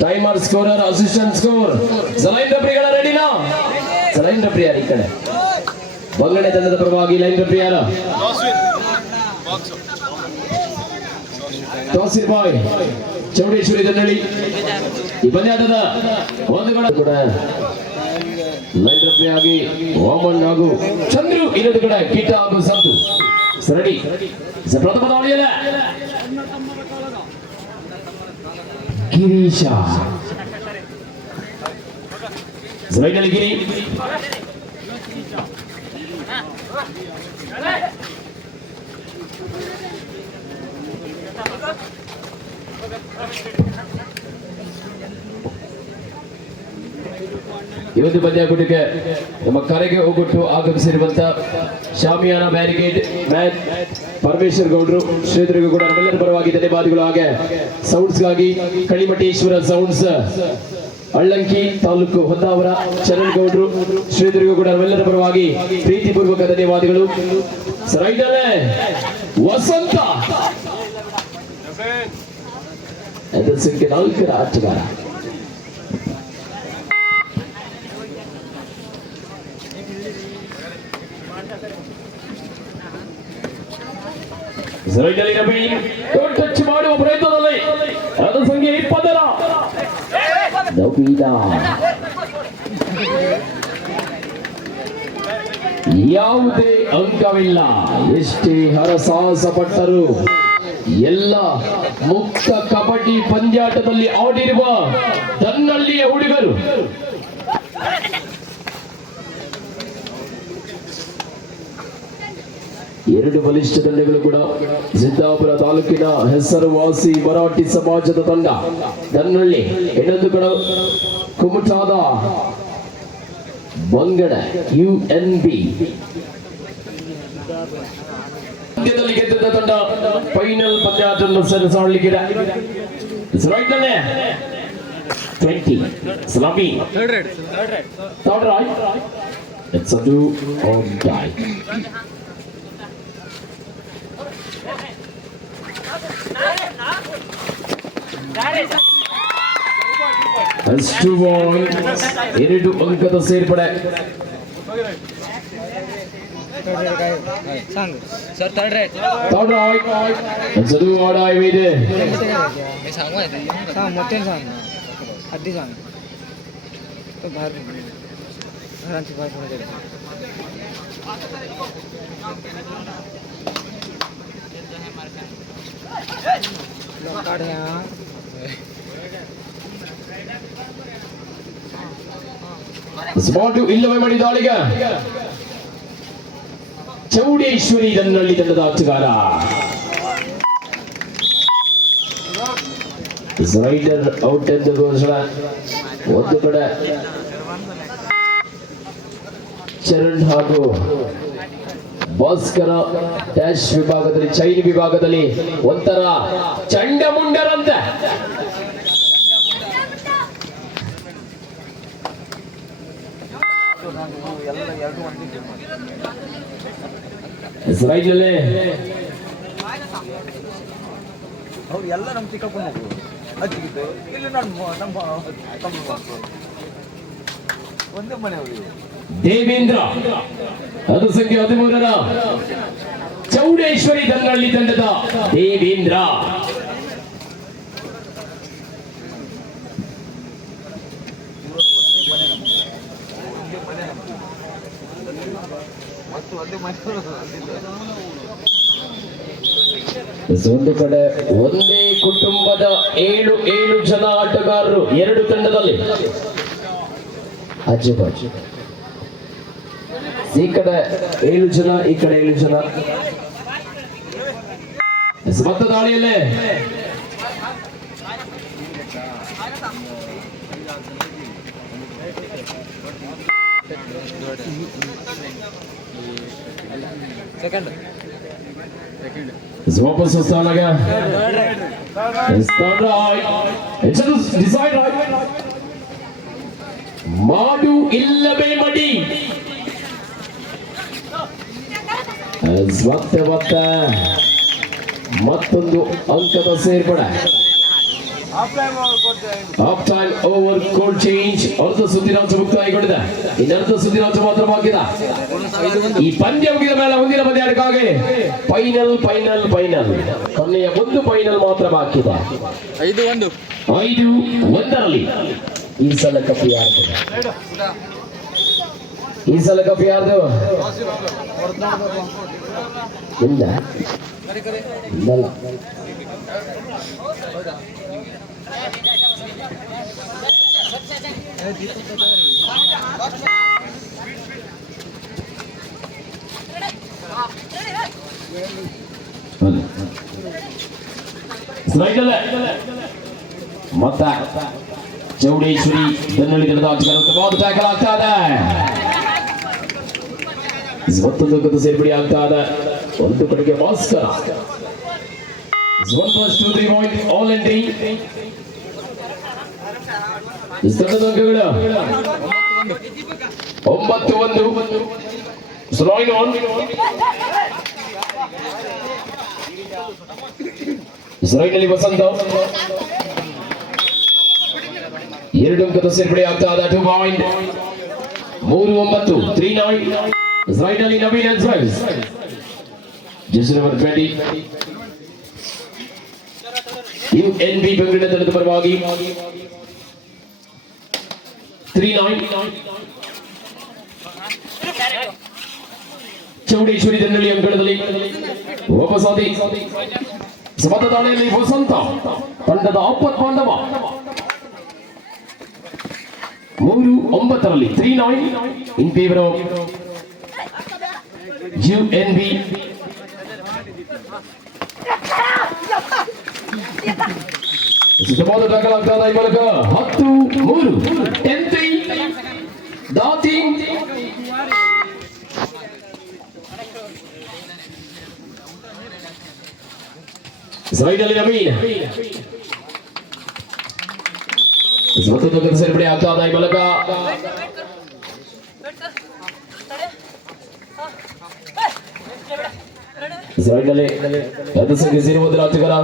Timer scorer assistant score line ರೆಫ್ರಿಗಳ ರೆಡಿನಾ line referee ಯಾರು ಈ ಕಡೆ ಬಂಗಡೆ ತಂಡದ ಪರವಾಗಿ ಲೈನ್ ರೆಫ್ರಿ ಯಾರು ತಹಸೀಲ್ ಬಾಯ್ ಚೌಡೇಶ್ವರಿ ದನ್ನಳ್ಳಿ ಈ ಪಂದ್ಯಾಟದ ಒಂದು ಕೂಡ ಲೈನ್ ರೆಫ್ರಿ ಆಗಿ ವಾಮನ್ ಹಾಗೂ ಚಂದ್ರು ಇನ್ನೊಂದು ಕಡೆ ಕೀಟ ಹಾಗೂ ಸಂತು ರೆಡಿ ಪ್ರಥಮ ದಾಳಿಯಲ್ಲ ಗಿರೀಶ ರೈಟಲ್ಲಿ ಗಿರಿ ಇವತ್ತು ಪಂದ್ಯಾಕೂಟಕ್ಕೆ ನಮ್ಮ ಕರೆಗೆ ಹೋಗೊಟ್ಟು ಆಗಮಿಸಿರುವಂತ ಶಾಮಿಯಾನ ಬ್ಯಾರಿಕೇಡ್ ಮ್ಯಾನ್ ಪರಮೇಶ್ವರ್ ಗೌಡ್ರು ಶ್ರೀಧರಿಗೂ ಕೂಡ ನಮ್ಮೆಲ್ಲರ ಪರವಾಗಿ ಧನ್ಯವಾದಗಳು. ಹಾಗೆ ಸೌಂಡ್ಸ್ಗಾಗಿ ಕಳಿಮಠೇಶ್ವರ ಸೌಂಡ್ಸ್ ಅಳ್ಳಂಕಿ ತಾಲೂಕು ಹೊನ್ನಾವರ ಚರಣ್ ಗೌಡ್ರು ಶ್ರೀಧರಿಗೂ ಕೂಡ ನಮ್ಮೆಲ್ಲರ ಪರವಾಗಿ ಪ್ರೀತಿಪೂರ್ವಕ ಧನ್ಯವಾದಗಳು. ರೈಟಲ್ಲೇ ವಸಂತ ಸಂಖ್ಯೆ 4ರ ಆಟಗಾರ ಟಚ್ ಮಾಡುವ ಪ್ರಯತ್ನದಲ್ಲಿ ಅದು ಸಂಖ್ಯೆ 20ರ ಯಾವುದೇ ಅಂಕವಿಲ್ಲ. ಎಷ್ಟೇ ಹರಸಾಹಸ ಪಟ್ಟರು ಎಲ್ಲ ಮುಕ್ತ ಕಬಡ್ಡಿ ಪಂದ್ಯಾಟದಲ್ಲಿ ಆಡಿರುವ ದನ್ನಳ್ಳಿಯ ಹುಡುಗರು ಎರಡು ಬಲಿಷ್ಠ ತಂಡಗಳು ಕೂಡ ಸಿದ್ದಾಪುರ ತಾಲೂಕಿನ ಹೆಸರುವಾಸಿ ಮರಾಠಿ ಸಮಾಜದ ತಂಡ ದನ್ನಳ್ಳಿ, ಇನ್ನೊಂದು ಕಡೆ ಕುಮಟಾದ ಬಂಗಡ UNB ಗೆದ್ದ ತಂಡ ಫೈನಲ್ ಪಂದ್ಯಾಟವನ್ನು ಸೆಣಸಾಡಲಿಕ್ಕೆ 20 ಸಲಾಮಿ third raid it's a do or die. ಎರಡು ಅಂಕದ ಸೇರ್ಪಡೆ. ಇಲ್ಲವೇ ಮಾಡಿ ದಾಳಿಗ ಚೌಡೇಶ್ವರಿ ದನ್ನಳ್ಳಿ ತಂಡದ ಆಟಗಾರ ರೈಡರ್ ಔಟ್ ಎಂದು ಘೋಷಣೆ. ಒಂದು ಕಡೆ ಚರಣ್ ಹಾಗೂ ಭಾಸ್ಕರ ಡ್ಯಾಶ್ ವಿಭಾಗದಲ್ಲಿ ಚೈನ್ ವಿಭಾಗದಲ್ಲಿ ಒಂಥರ ಚಂಡಮುಂಡರಂತೆ ರೈಟ್ನಲ್ಲೇ ಅವ್ರು ಎಲ್ಲ ನಮ್ಮ ಚಿಕ್ಕಪ್ಪನ ಮಕ್ಕಳು ಹಚ್ಚಿತ್ತು ಇಲ್ಲಿ ನಮ್ಮ ಒಂದೇ ಮನೆಯವರು. ದೇವೇಂದ್ರ ಅದು ಸಂಖ್ಯೆ 13ರ ಚೌಡೇಶ್ವರಿ ದನ್ನಳ್ಳಿ ತಂಡದ ದೇವೇಂದ್ರ ಒಂದು ಕಡೆ ಒಂದೇ ಕುಟುಂಬದ 7 ಜನ ಆಟಗಾರರು ಎರಡು ತಂಡದಲ್ಲಿ ಆಜುಬಾಜು. ಈ ಕಡೆ 7 ಜನ, ಈ ಕಡೆ 7 ಜನ. ಮತ್ತ ದಾಳಿಯಲ್ಲೇ ವಾಪಸ್ ಸ್ಥಾನಗ ಮಾಡು ಇಲ್ಲವೇ ಮಡಿ. ಮತ್ತೆ ಮತ್ತೊಂದು ಅಂಕದ ಸೇರ್ಪಡೆ. Half time over code change. ಅರ್ಧ ಸುದ್ದಿರಾಂಶ ಮುಕ್ತಾಯಗೊಂಡಿದೆ. ಇನ್ನರ್ಧ ಸುದ್ದಿರಾಂಶ ಮಾತ್ರ ಬಾಕಿ ಇದೆ. ಈ ಪಂದ್ಯ ಮುಗಿದ ಮೇಲೆ ಮುಂದಿನ ಪಂದ್ಯಕ್ಕಾಗಿ ಫೈನಲ್ ಫೈನಲ್ ಫೈನಲ್ ಕೊನೆಯ ಒಂದು ಫೈನಲ್ ಮಾತ್ರ ಬಾಕಿ ಇದೆ. 5-1 ಈ ಸಲ ಕಪ್ ಯಾರ್ದು? ಈ ಸಲ ಕಪ್ ಯಾರ್ದು? ನಿಮ್ದ? ಇಲ್ಲಲ್ಲ. ಮತ್ತ ಚೌಡೇಶ್ವರಿ ಬೆನ್ನಳ್ಳಿ ಉತ್ತಮವಾದ ಟ್ಯಾಕಲ್ ಆಗ್ತಾ ಇದೆ. ಮತ್ತೊಂದು ಕತ್ತು ಸೇರ್ಪಡೆ ಆಗ್ತಾ ಇದೆ. ಒಂದು ಕಡೆಗೆ ಭಾಸ್ಕರ 1+2 3 ಪಾಯಿಂಟ್ ಆಲ್ ಎಂಟ್ರಿ. ತಂಡದ ಅಂಕಗಳು 9-1. ಸ್ಲಾಯಿನ್ ಆನ್ ಇಸ್ರಾಯಿಲ್ನಲ್ಲಿ ವಸಂತ 2 ಅಂಕದ ಸೇರ್ಪಡೆ ಆಗ್ತಾ ಇದೆ. 2 ಪಾಯಿಂಟ್ 3-9 3-9. ಇಸ್ರಾಯಿಲ್ನಲ್ಲಿ ನವೀನ್ ಅನ್ಸರ್ಸ್ ಜೆರ್ಸಿ ನಂಬರ್ 20 UNB ಬೆಂಗಳೂರಿನ ತಂಡದ ಪರವಾಗಿ 3-9. ಚೌಡೇಶ್ವರಿ ದನ್ನಳ್ಳಿ ಅಂಕಣದಲ್ಲಿ ವಾಪಸಾದಿ. ಸಮತ ದಾಳಿಯಲ್ಲಿ ವಸಂತ ತಂಡದ ಆಪತ್ ಬಾಂಧವ 3-9 3-9 ಇನ್ ಫೇವರ್ ಆಫ್ UNB. ಸಿದ್ಧವಾದ ಟ್ಯಾಕಲ್ ಆಗ್ತಾ ಇದೆ. ಈ ಮೂಲಕ 10-3 10-3 ಡಾಟಿಂಗ್. ಇಸ್ರಾಯಿಲ್ನಲ್ಲಿ ನವೀನ್ ಮತ್ತೊಂದು ಸೇರ್ಪಡೆ ಆಗ್ತಾ ಇದೆ. ಈ ಮೂಲಕ ಇಸ್ರಾಯಿಲ್ನಲ್ಲಿ ಸಂಖ್ಯೆ ಸೇರುವುದರ ಆಟಗಾರ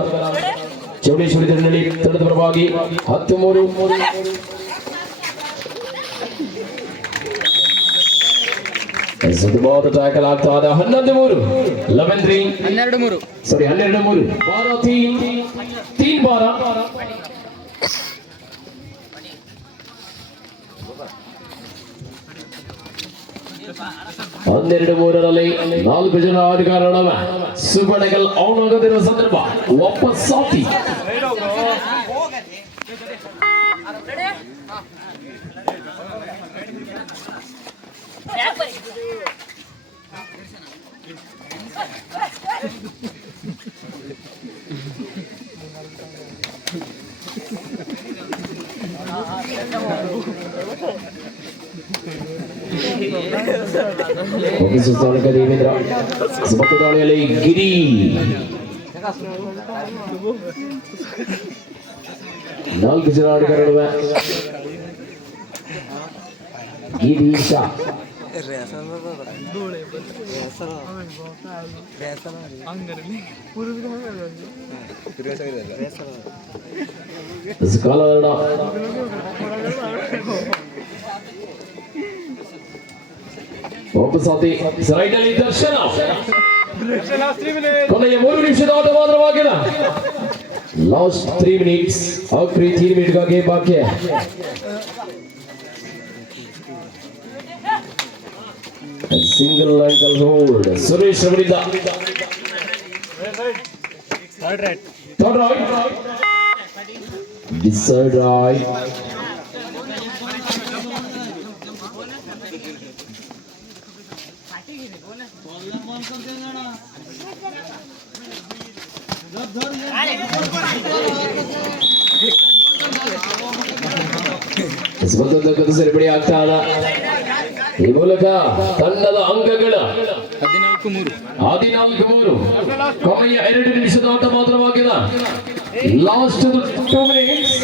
ಚೌಡೇಶ್ವರಿ ತಂಡದಲ್ಲಿ ತಂಡದ ಪರವಾಗಿ 10-3. ಸುಧುವಾದ ಟ್ಯಾಕಲ್ ಆಗ್ತಾ ಇದೆ. 11-3 11-3 12-3 3 ಬಾರ 12-3ರಲ್ಲಿ 4 ಜನ ಆಟಗಾರರ ಸುಬಣಗಲ್ ಔಟ್ ಆಗುತ್ತಿರುವ ಸಂದರ್ಭ ವಾಪಸ್ಸಾತಿ. ದೇವೇಂದ್ರ ಸಮತ ದಾಳಿಯಲ್ಲಿ ಗಿರಿ 4 ಜನ ಆಟಗಾರರು ಗಿರೀಶ ವಾಪಸಾತಿ. ಇಸ್ರಾಯಿಲ್ನಲ್ಲಿ ದರ್ಶನ ಕೊನೆಯ 3 ನಿಮಿಷದ ಆಟ ಮಾತ್ರವಾಗಿಲ್ಲ. ಲಾಸ್ಟ್ 3 ಮಿನಿಟ್ಸ್ ಆಖರಿ 3 ಮಿನಿಟ್ಗಾಗಿ ಬಾಕಿ. ಸಿಂಗಲ್ ಆಂಕಲ್ ಹೋಲ್ಡ್ ಸುರೇಶ್ ಅವರಿಂದ ಥರ್ಡ್ ರೈಟ್ ಡಿಸೈಡ್ ರೈಟ್. ಸೇರ್ಪಡೆ ಆಗ್ತಾ ಇದೆ. ಈ ಮೂಲಕ ತಂಡದ ಅಂಕಗಳ 14-3 ಕೊನೆಯ 2 ನಿಮಿಷದ ಆಟ ಮಾತ್ರವಾಗಿದೆ. ಲಾಸ್ಟ್ 2 ಮಿನಿಟ್ಸ್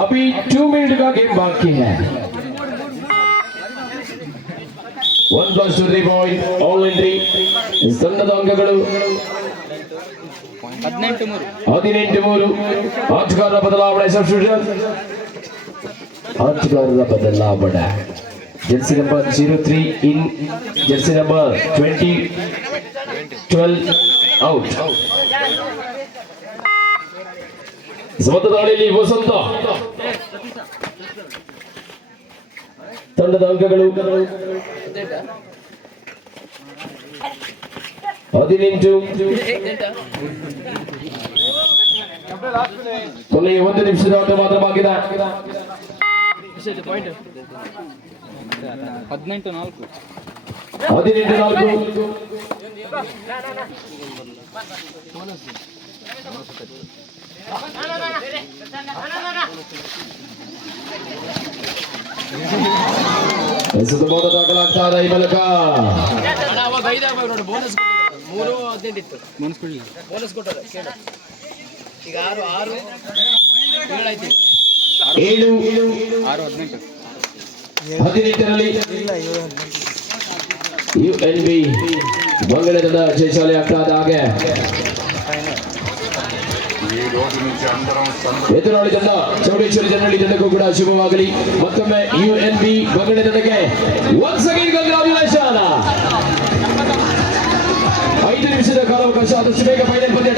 अभी 2 मिनट का गेम बाकी है. 1+2 3 ಪಾಯಿಂಟ್ ಆಲ್ ಎಂಟ್ರಿ. ತಂಡದ ಅಂಕಗಳು 18-3 ಆಟಗಾರರ ಬದಲಾವಣೆ ಸಬ್ಸ್ಟಿಟ್ಯೂಷನ್ ಆಟಗಾರರ ಬದಲಾವಣೆ ಜೆರ್ಸಿ ನಂಬರ್ 03 ಇನ್ ಜೆರ್ಸಿ ನಂಬರ್ 20 12 ಔಟ್ ಸಮತ ದಾಳಿಯಲ್ಲಿ ವಸಂತ ತಂಡದ ಅಂಕಗಳು 18 ಕೊನೆಯ 1 ನಿಮಿಷದ ಆಟ ಮಾತ್ರ ಬಾಕಿ ಇದೆ 18-4 ಸುತ್ತಮುತ್ತ ದಾಖಲಾಗ್ತಾ ಇದೆ ಈ ಮೂಲಕ ಏಳು 18ರಲ್ಲಿ UNB ಬಂಗಾಳದ ಜಯಶಾಲಿ ಆಗ್ತಾ ಇದೆ. ಹಾಗೆ ಎದುರಾಳಿ ತಂಡ ಚೌಡೇಶ್ವರಿ ಜನರಳಿ ತಂಡಕ್ಕೂ ಕೂಡ ಶುಭವಾಗಲಿ. ಮತ್ತೊಮ್ಮೆ UNB ಬಂಗಾಳ ತಂಡಕ್ಕೆ once again congratulations. 5 ನಿಮಿಷದ ಕಾಲಾವಕಾಶ ಆದಷ್ಟು ಬೇಗ ಫೈನಲ್ ಪಂದ್ಯ